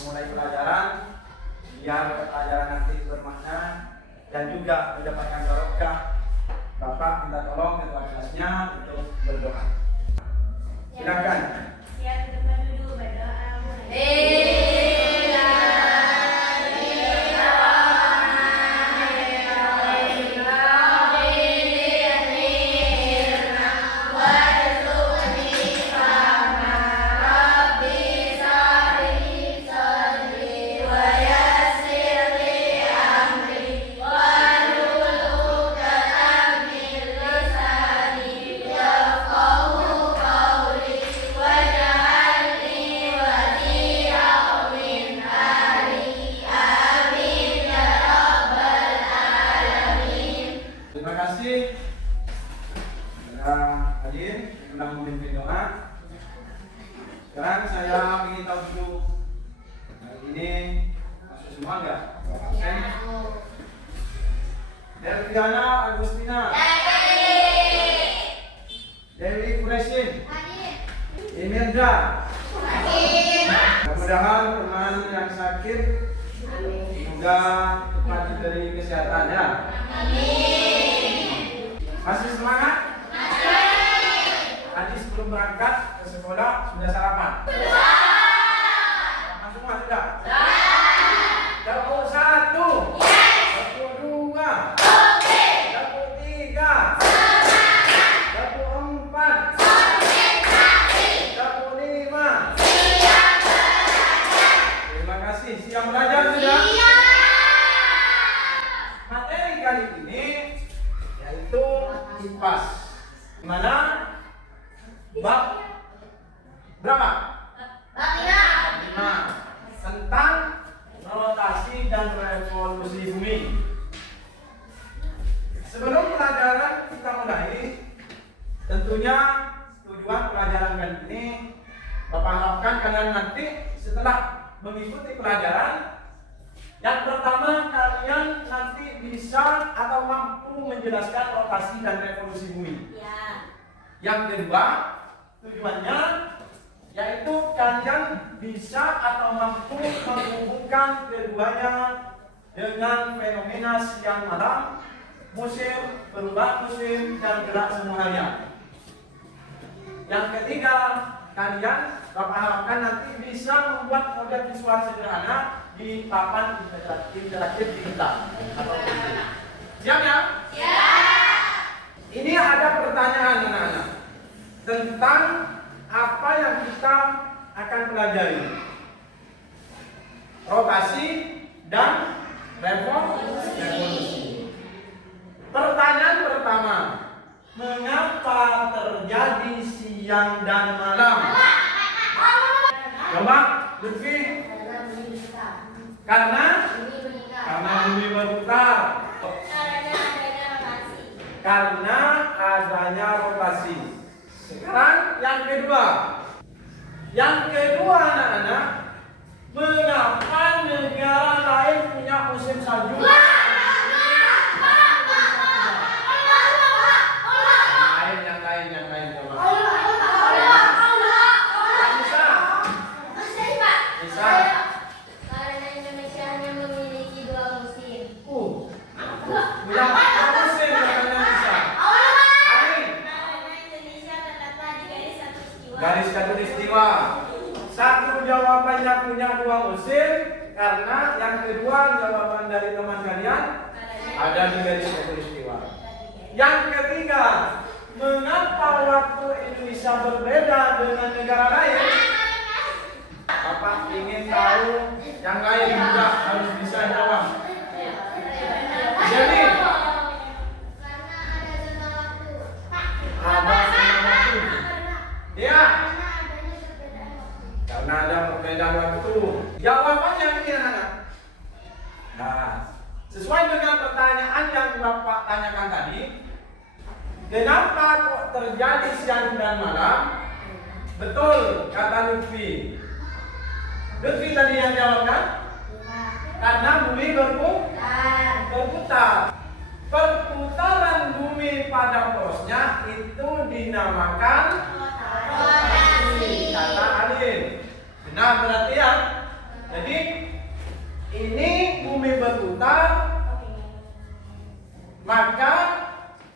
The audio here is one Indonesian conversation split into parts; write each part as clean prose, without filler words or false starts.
memulai pelajaran, biar pelajaran nanti bermakna dan juga mendapatkan barokah. Bapak minta tolong ketua kelasnya untuk berdoa. Silakan. Siap, depan dulu berdoa mulai. Terima kasih sudah hadir dalam memimpin doa. Sekarang saya ingin tahu dulu hari ini masuk semua enggak? Absen? Delviana Agustina, Dewi Kuresin, Imelda. Mudah-mudahan teman yang sakit semoga cepat diberi kesehatan ya. Masih semangat? Tadi sebelum berangkat ke sekolah sudah sarapan? Sarapan semua sudah? Dapur 1, dapur 2, dapur 3, dapur 4, dapur 5. Terima kasih. Siap belajar sudah? Materi kali ini yaitu IPAS. Mana? Bab berapa? Bab 5. Tentang rotasi dan revolusi bumi. Sebelum pelajaran kita mulai, tentunya tujuan pelajaran kali ini Bapak harapkan kalian nanti setelah mengikuti pelajaran, yang pertama kalian nanti bisa atau mampu menjelaskan rotasi dan revolusi bumi. Ya. Yang kedua, tujuannya yaitu kalian bisa atau mampu menghubungkan keduanya dengan fenomena siang malam, musim, perubahan musim, dan gerak semuanya. Yang ketiga, kalian Bapak harapkan nanti bisa membuat model visual sederhana di papan interaktif digital. Siap ya? Siap. Ini ada pertanyaan anak-anak tentang apa yang kita akan pelajari. Rotasi dan revolusi. Pertanyaan pertama, mengapa terjadi siang dan malam? Coba, Lutfi. Karena bumi berputar. Karena adanya rotasi. Sekarang yang kedua. Yang kedua anak-anak, mengapa negara lain punya musim salju? Yang lain coba. Bisa. Karena Indonesia hanya memiliki 2 musim. Berapa musim katanya bisa? Ain. Karena Indonesia terletak di garis khatulistiwa. Garis khatulistiwa. Satu jawabannya punya 2 musim, karena yang kedua jawaban dari teman kalian ada di garis khatulistiwa. Yang ketiga, mengapa waktu Indonesia berbeda dengan negara lain? Bapak ingin tahu, yang lain juga harus bisa jawab. Jadi, ada zona waktu. Ya, karena ada perbedaan waktu. Jawabannya ini anak-anak. Nah, sesuai dengan pertanyaan yang Bapak tanyakan tadi, kenapa kok terjadi siang dan malam? Betul kata Lutfi. Lutfi tadi yang jawab kan? Karena bumi berputar. Perputaran bumi pada porosnya itu dinamakan rotasi. Kata Alin. Benar berarti ya? Jadi ini bumi berputar, maka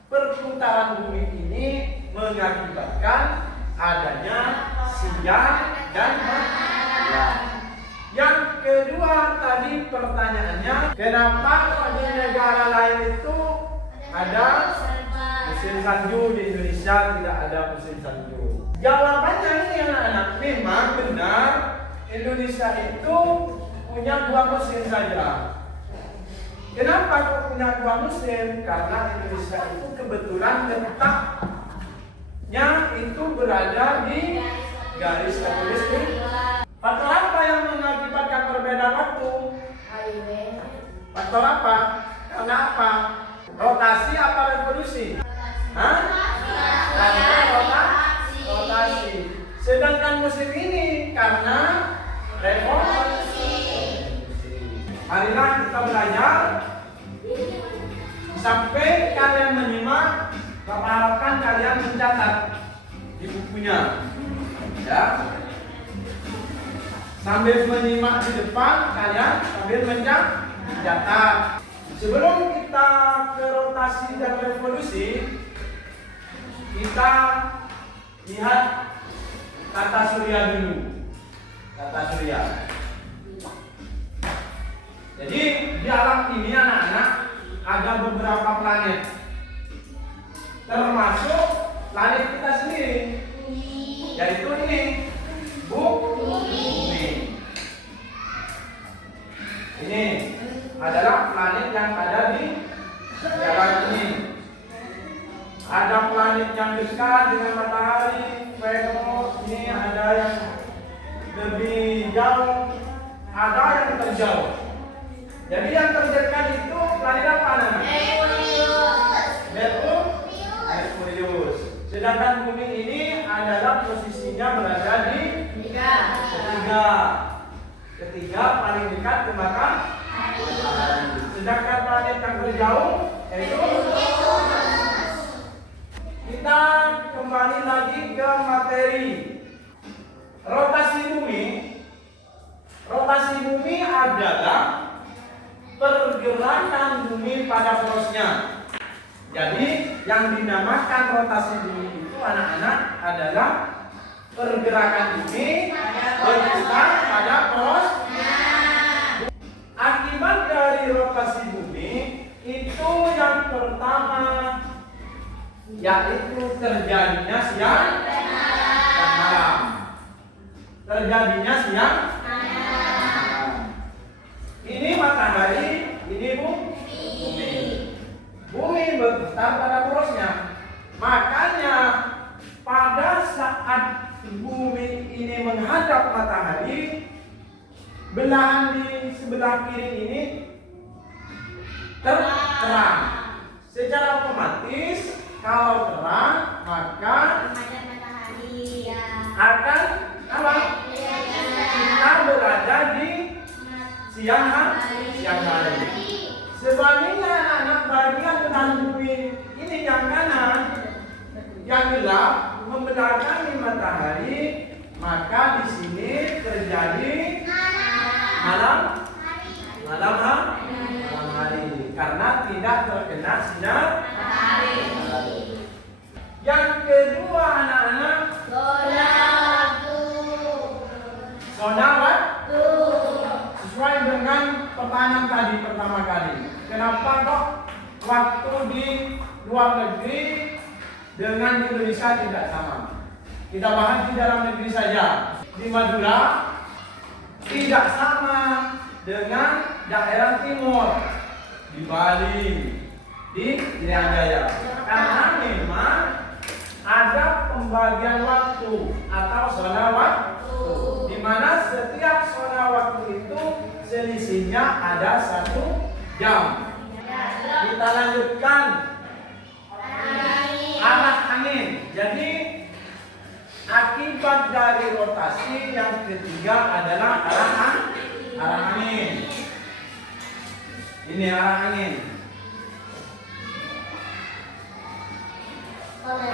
perputaran bumi ini mengakibatkan adanya siang dan malam. Yang kedua tadi pertanyaannya, kenapa kok di negara lain itu ada musim salju, di Indonesia tidak ada musim salju? Jawabannya ini anak-anak, memang benar Indonesia itu punya 2 musim saja. Kenapa kok punya 2 musim? Karena Indonesia itu kebetulan letaknya itu berada di garis khatulistiwa. Faktor apa yang mengakibatkan perbedaan waktu? Faktor apa? Karena apa? Rotasi apa revolusi? Hah? Karena rotasi. Sedangkan musim ini karena revolusi. Marilah kita belajar sampai kalian menyimak. Bapak harapkan kalian mencatat di bukunya, ya. Sambil menyimak di depan, kalian sambil mencatat. Sebelum kita ke rotasi dan revolusi, kita lihat tata surya dulu. Tata surya. Jadi di alam ini anak-anak ada beberapa planet, termasuk planet kita sendiri, yaitu ini Bumi. Ini adalah planet yang ada di alam ini. Ada planet yang dekat dengan matahari, Venus. Ini ada yang lebih jauh, ada yang terjauh. Jadi yang terdekat itu planet apa namanya? Merkurius. Sedangkan bumi ini adalah posisinya berada di ketiga paling dekat ke matahari. Sedangkan planet yang terjauh yaitu kita kembali lagi ke materi. Rotasi bumi adalah pergerakan bumi pada porosnya. Jadi yang dinamakan rotasi bumi itu anak-anak adalah pergerakan bumi berputar pada porosnya. Akibat dari rotasi bumi itu yang pertama yaitu terjadinya siang dan malam. Terjadinya siang malam. Ini matahari, ini bumi. Bumi berputar pada porosnya. Makanya pada saat bumi ini menghadap matahari, belahan di sebelah kiri ini terang. Secara otomatis kalau terang maka akan apa? Kita berada di siang hari. Sebaliknya anak-anak, bagian belahan bumi ini yang kanan, yang gelap membelakangi matahari, maka di sini terjadi malam hari karena tidak terkena sinar matahari. Yang kedua anak-anak, zona waktu. Sesuai dengan pertanyaan tadi pertama kali, kenapa kok waktu di luar negeri dengan di Indonesia tidak sama? Kita bahas di dalam negeri saja. Di Madura tidak sama dengan daerah timur, di Bali, di Irian Jaya. Karena memang ada pembagian waktu atau zona waktu, di mana setiap zona waktu itu selisihnya ada 1 jam. Kita lanjutkan arah angin. Jadi akibat dari rotasi yang ketiga adalah arah angin. Ini arah angin.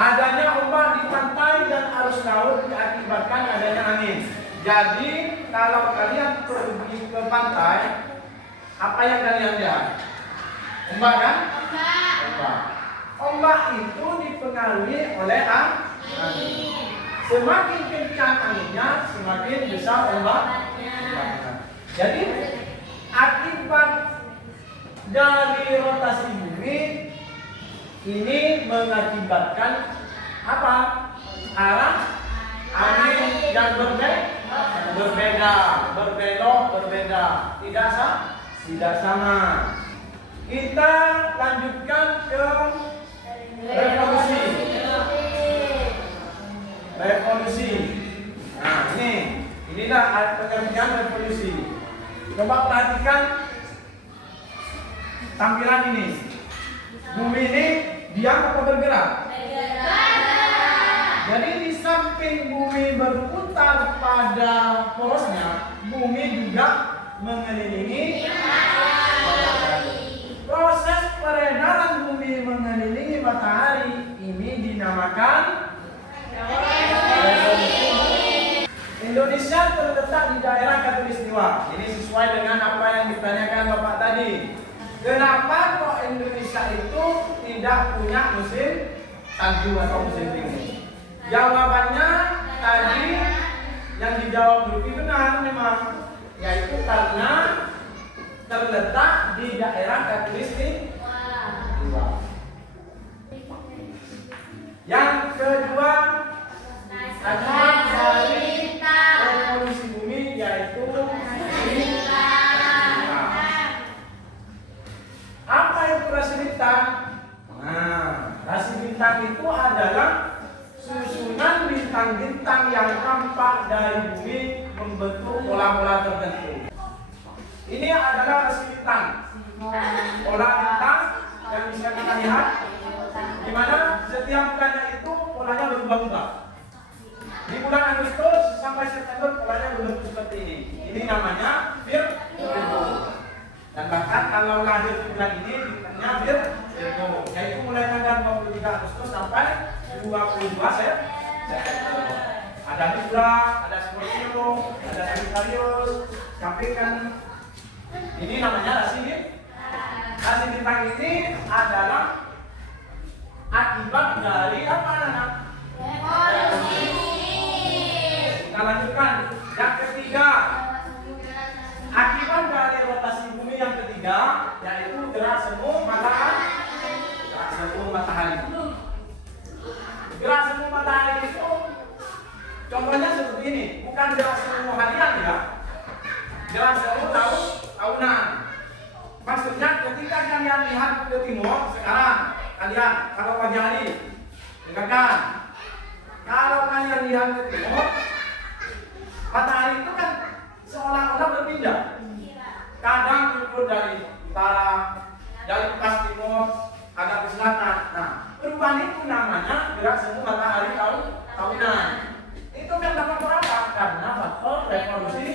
Adanya ombak di pantai dan arus laut diakibatkan adanya angin. Jadi kalau kalian pergi ke pantai, apa yang kalian lihat? Ombak kan? Ombak. Ombak itu dipengaruhi oleh angin. Semakin kencang anginnya, semakin besar ombaknya. Jadi akibat dari rotasi bumi ini mengakibatkan apa? Arah angin yang berbeda, berbelok, berbeda, tidak sama. Kita lanjutkan ke revolusi. Nah, inilah pengertian revolusi. Coba perhatikan tampilan ini. Bumi ini diam atau bergerak? Jadi di samping bumi berputar pada porosnya, bumi juga mengelilingi matahari. Proses peredaran bumi mengelilingi matahari ini dinamakan revolusi. Indonesia terletak di daerah Khatulistiwa. Ini sesuai dengan apa yang ditanyakan Bapak tadi. Kenapa kok Indonesia itu tidak punya musim salju atau musim dingin? Jawabannya tadi yang dijawab Lutfi benar memang, yaitu karena terletak di daerah Khatulistiwa. Yang kedua, akibat dari revolusi bumi yaitu apa itu rasi bintang? Nah, rasi bintang itu adalah susunan bintang-bintang yang tampak dari bumi membentuk pola-pola tertentu. Ini adalah rasi bintang. Pola bintang yang bisa kita lihat, di mana setiap bulannya itu polanya berubah-ubah. Di bulan Agustus sampai September polanya berbentuk seperti ini. Ini namanya Virgo. Dan bahkan kalau lahir di bulan ini namanya Virgo, yaitu mulai tanggal 23 Agustus sampai 22 September. Ada Libra, ada Scorpio, ada Sagittarius, Capricorn. Ini namanya rasi bintang ini adalah akibat dari apa anak? Kita lanjutkan. Yang ketiga, akibat dari rotasi bumi yang ketiga yaitu gerak semu matahari. Gerak semu matahari itu contohnya seperti ini, bukan gerak semu harian ya. Gerak semu tahunan. Maksudnya ketika kalian lihat ke timur sekarang, kalian kalau pagi hari, dengarkan. Kalau kalian lihat ke timur, matahari itu kan seolah-olah berpindah. Kadang muncul dari utara, dari pas timur, agak ke selatan. Nah, perubahan itu namanya gerak semu matahari tahunan. Itu kan faktor apa? Karena faktor revolusi.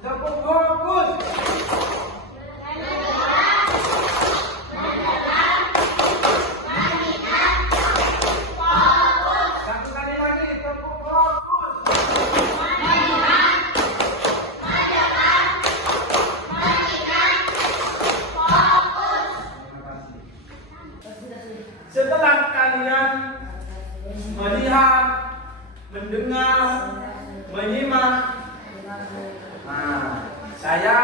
Tepuk fokus. Satu kali lagi, tepuk fokus. Setelah kalian melihat, mendengar, menyimak, nah, saya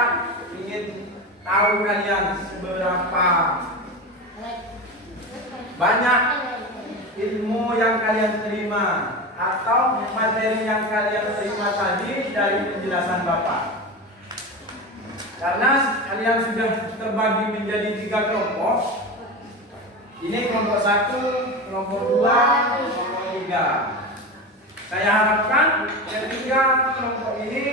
ingin tahu kalian seberapa banyak ilmu yang kalian terima atau materi yang kalian terima tadi dari penjelasan Bapak. Karena kalian sudah terbagi menjadi 3 kelompok. Ini kelompok 1, kelompok 2, kelompok 3. Saya harapkan ketiga kelompok ini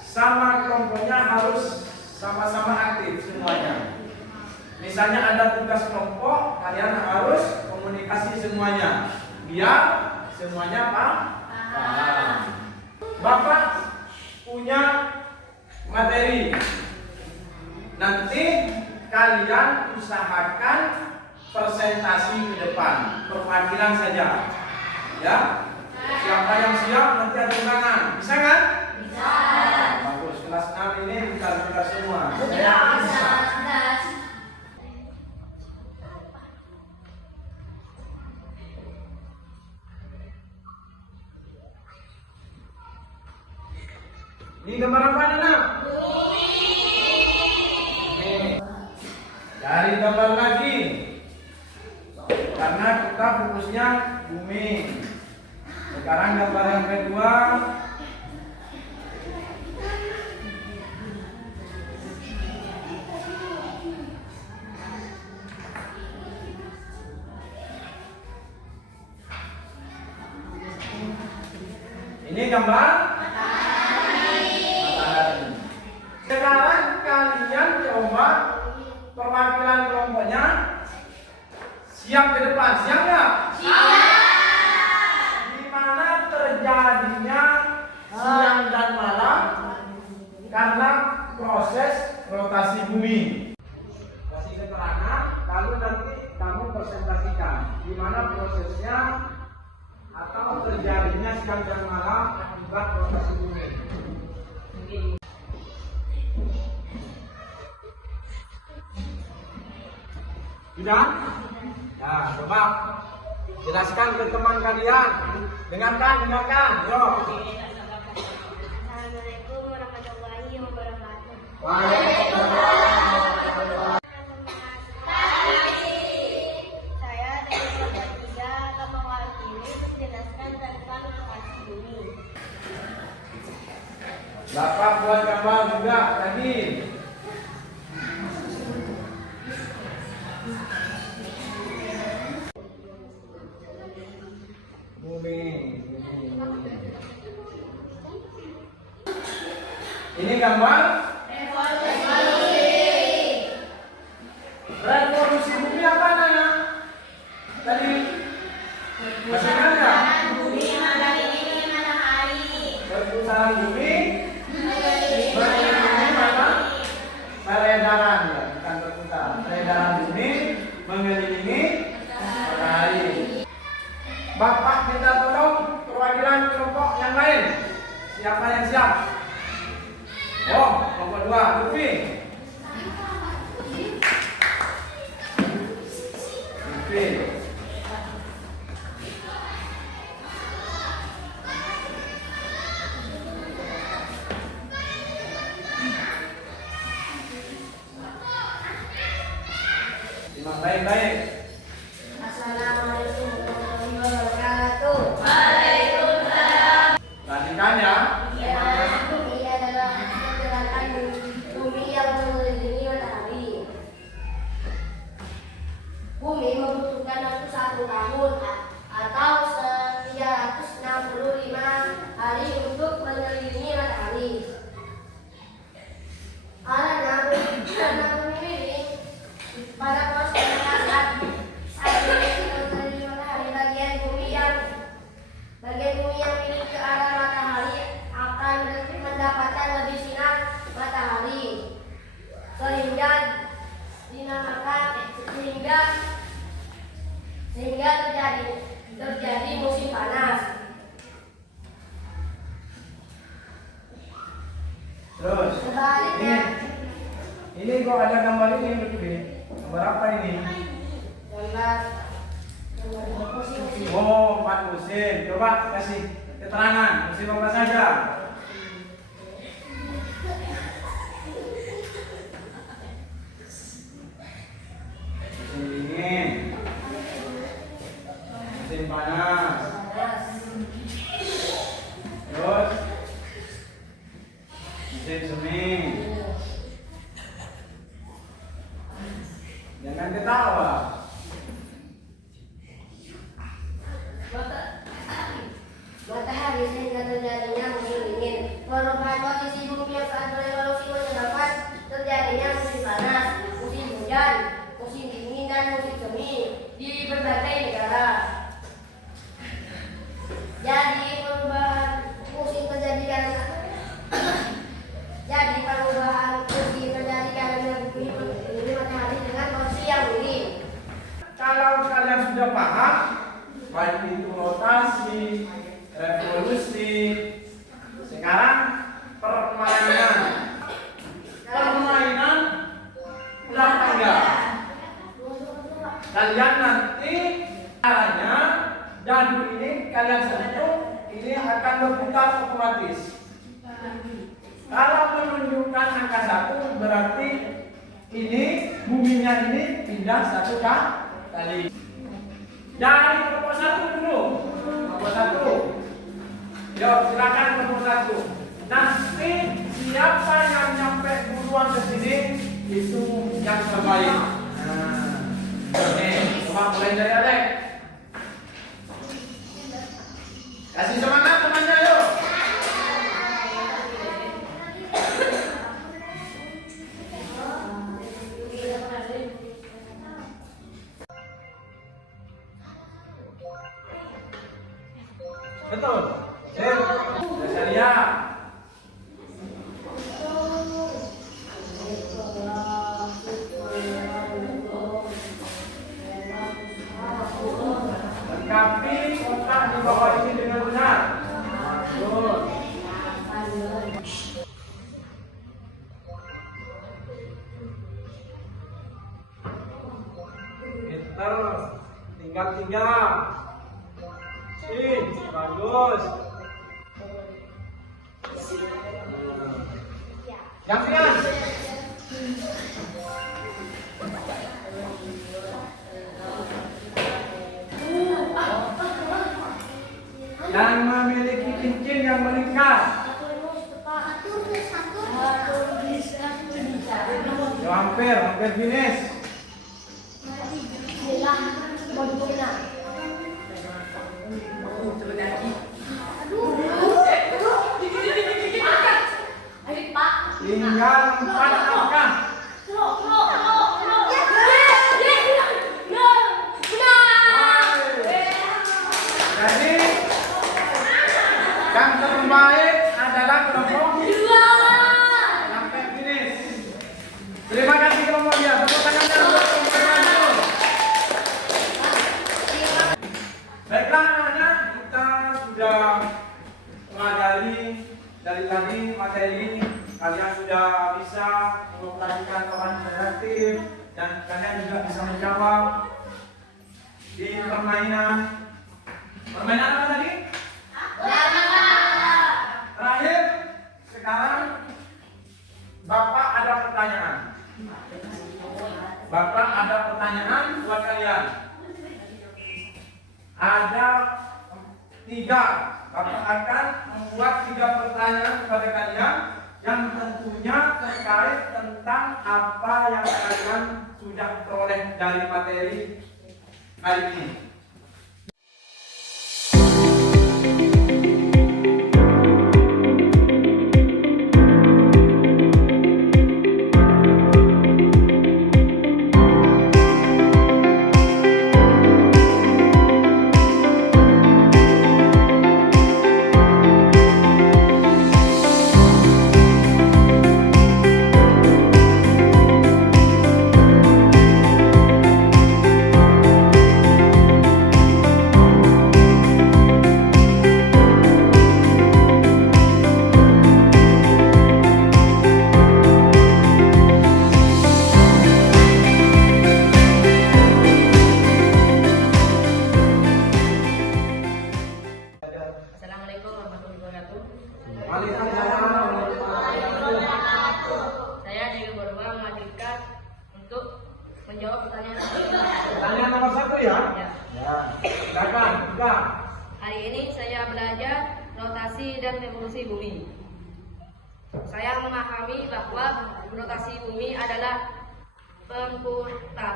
sama kelompoknya harus sama-sama aktif semuanya. Misalnya ada tugas kelompok, kalian harus komunikasi semuanya biar semuanya paham. Bapak punya materi. Nanti kalian usahakan presentasi ke depan, perwakilan saja. Ya. Siapa yang siap nanti ada tangan. Bisa kan? Bisa. Bagus. Kelas 6 ini bukan semua. Bisa. Bisa. Ini gambar apa Nana? Cari gambar lagi. Karena kita fokusnya bumi. Sekarang gambar yang kedua. Ini gambar matahari. Sekarang kalian coba perwakilan kelompoknya siap ke depan, siap nggak? Siap. Di mana terjadinya siang dan malam karena proses rotasi bumi. Kasih keterangan, lalu nanti kamu presentasikan di mana prosesnya atau terjadinya siang dan malam akibat rotasi bumi. Sudah? Nah, coba jelaskan ke teman kalian. Dengarkan. Yo. Assalamualaikum warahmatullahi wabarakatuh. Waalaikumsalam. Saya dari kelompok 3 akan mewakili menjelaskan tentang rotasi bumi. Bapak buat gambar juga lagi. Bumi. Ini gambar revolusi bumi apa Nana? Tadi masih ingat nggak? Bumi mengelilingi matahari. Perputaran bumi mengelilingi mana? Peredaran ya, bukan berputar. Peredaran bumi mengelilingi matahari. Bapak minta tolong perwakilan kelompok yang lain. Siapa yang siap? Oh, kelompok 2, Lutfi. Lutfi. Simak baik-baik. Assalamualaikum warahmatullahi wabarakatuh. Perhatikan ya. Bumi adalah pergerakan bumi yang mengelilingi matahari. Bumi membutuhkan waktu 1 tahun atau 365 hari untuk mengelilingi matahari. Karena bumi miring pada proses saat mengelilingi matahari, bagian bumi yang miring ke arah matahari akan mendapatkan lebih sinar matahari sehingga terjadi musim panas. Terus. Sebaliknya, Ini kok ada gambar ini Lutfi? Gambar apa ini? gambar musim. Oh, 4 musim. Coba kasih keterangan. Musim apa saja? Musim dingin, musim panas, terus musim semi. Jangan ketawa. Matahari sehingga terjadinya musim dingin. Perubahan posisi bumi yang saat berevolusi menyebabkan terjadinya musim panas, musim hujan, musim dingin, dan musim semi di berbagai negara. Jadi perubahan musim terjadi karena bumi mengelilingi matahari dengan posisi yang miring. Kalau kalian sudah paham, baik itu rotasi, revolusi Kalau menunjukkan angka 1 berarti ini buminya ini pindah 1 kali. Dari kelompok 1 dulu. Kelompok 1. Yuk, silakan kelompok 1. Nanti siapa yang nyampe duluan ke sini itu yang terbaik. Nah, nih, coba mulai dari Alek. Kasih semangat temannya yuk. Betul. Saya lengkapi kotak di bawah ini dengan benar. Betul. Terus tinggal 3. Bagus. Gantian. Yang memiliki cincin yang melingkar. Hampir finish. Tinggal 4 angka. Jadi yang terbaik adalah kelompok 2 sampai finish. Terima kasih kelompok dia. Tepuk tangannya untuk kelompok 2. Baiklah anak-anak, kita sudah pelajari dari tadi materi. Kalian sudah bisa mengoperasikan kawan interaktif dan kalian juga bisa menjawab di permainan. Permainan apa tadi? Terakhir, sekarang Bapak ada pertanyaan. Bapak ada pertanyaan buat kalian. Ada 3. Bapak akan membuat 3 pertanyaan kepada kalian yang tentunya terkait tentang apa yang kalian sudah peroleh dari materi hari ini. Saya Diego Borba menghadirkan untuk menjawab pertanyaan. Pertanyaan nomor 1 ya? Ya. Silakan, buka. Hari ini saya belajar rotasi dan revolusi bumi. Saya memahami bahwa rotasi bumi adalah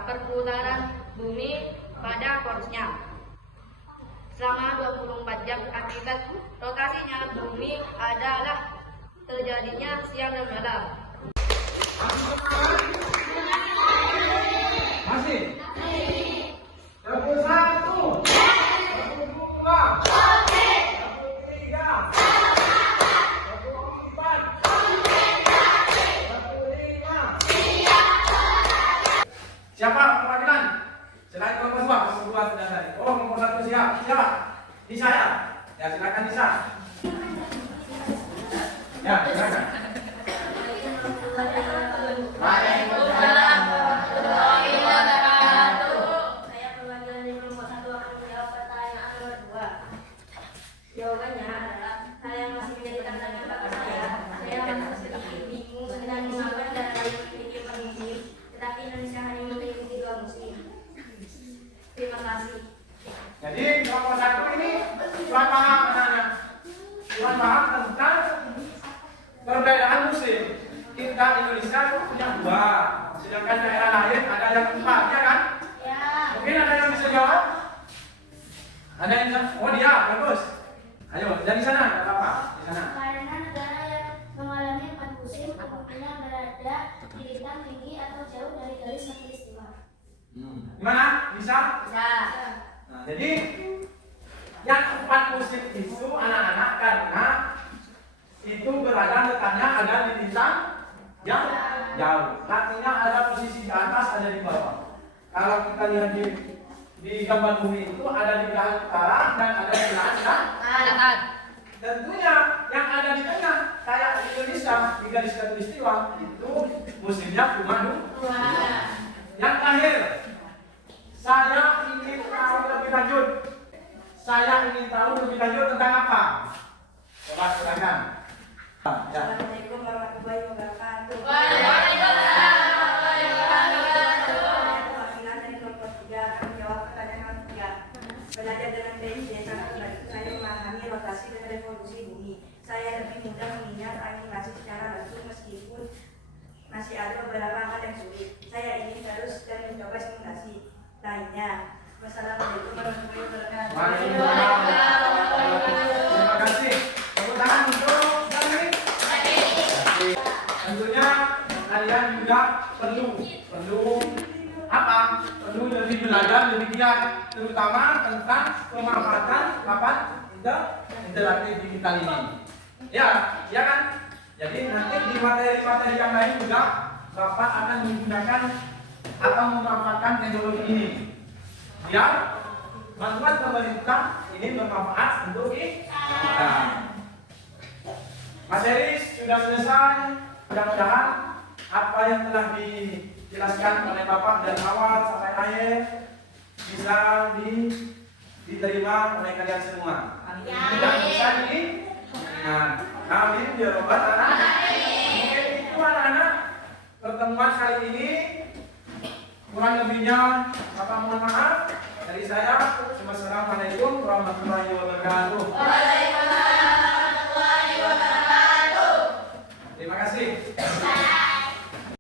perputaran bumi pada porosnya. Selama 24 jam akibat rotasinya bumi adalah terjadinya siang dan malam. Masih? 21, 22, 23, 24, 25. Siapa perwakilan? Selain kelompok 2, kelompok 2 sudah tadi. Oh, kelompok 1 siap. Siapa? Nisa ya? Ya, silakan Nisa. Ya, silakan. Waalaikumsalam warahmatullahi wabarakatuh. Saya perwakilan dari kelompok 1 akan menjawab pertanyaan nomor 2. Jawabannya adalah hal yang masih menjadi tantangan bagi saya masih perbedaan musim. Kita Indonesia punya 2, sedangkan daerah lain ada yang 4, ya kan? Ya. Mungkin ada yang bisa jawab? Ada yang bisa? Oh dia, bagus. Ayo, dari sana, nggak apa-apa. Di sana. Karena negara yang mengalami 4 musim kemungkinan berada di bintang tinggi atau jauh dari garis khatulistiwa. Gimana? Bisa? Bisa. Nah, jadi yang 4 musim itu anak-anak karena itu berada letaknya ada di bintang yang jauh. Artinya ada posisi di atas, ada di bawah. Kalau kita lihat di gambar bumi itu ada di belahan utara dan ada di belahan Selatan. tentunya yang ada di tengah kayak Indonesia di garis khatulistiwa itu musimnya cuma 2. Yang terakhir, saya ingin tahu lebih lanjut. Saya ingin tahu lebih lanjut tentang apa? Coba silakan. Ya. Assalamualaikum warahmatullahi wabarakatuh. Waalaikumsalam warahmatullahi wabarakatuh. Perwakilan dari kelompok 3 akan menjawab pertanyaan 3. Belajar dengan PIJ sangat membantu saya memahami rotasi dan revolusi bumi. Saya lebih mudah mengingat animasi secara langsung meskipun masih ada beberapa hal yang sulit. Saya ingin terus dan mencoba simulasi lainnya. Wassalamualaikum warahmatullahi wabarakatuh. Waalaikumsalam. Terima kasih. Tepuk tangan untuk Zahri. Tentunya kalian juga perlu apa? Perlu lebih belajar, lebih giat, terutama tentang pemanfaatan interaktif digital ini. Ya kan? Jadi nanti di materi-materi yang lain juga Bapak akan menggunakan atau memanfaatkan teknologi ini. Biar bantuan pemerintah ini bermanfaat untuk kita. Materi sudah selesai. Mudah-mudahan apa yang telah dijelaskan oleh Bapak dari awal sampai akhir bisa diterima oleh kalian semua. Tidak bisa amin ya robbal alamin. Mungkin itu anak-anak pertemuan kali ini. Kurang lebihnya Bapak mohon maaf. Dari saya, wassalamualaikum warahmatullahi wabarakatuh.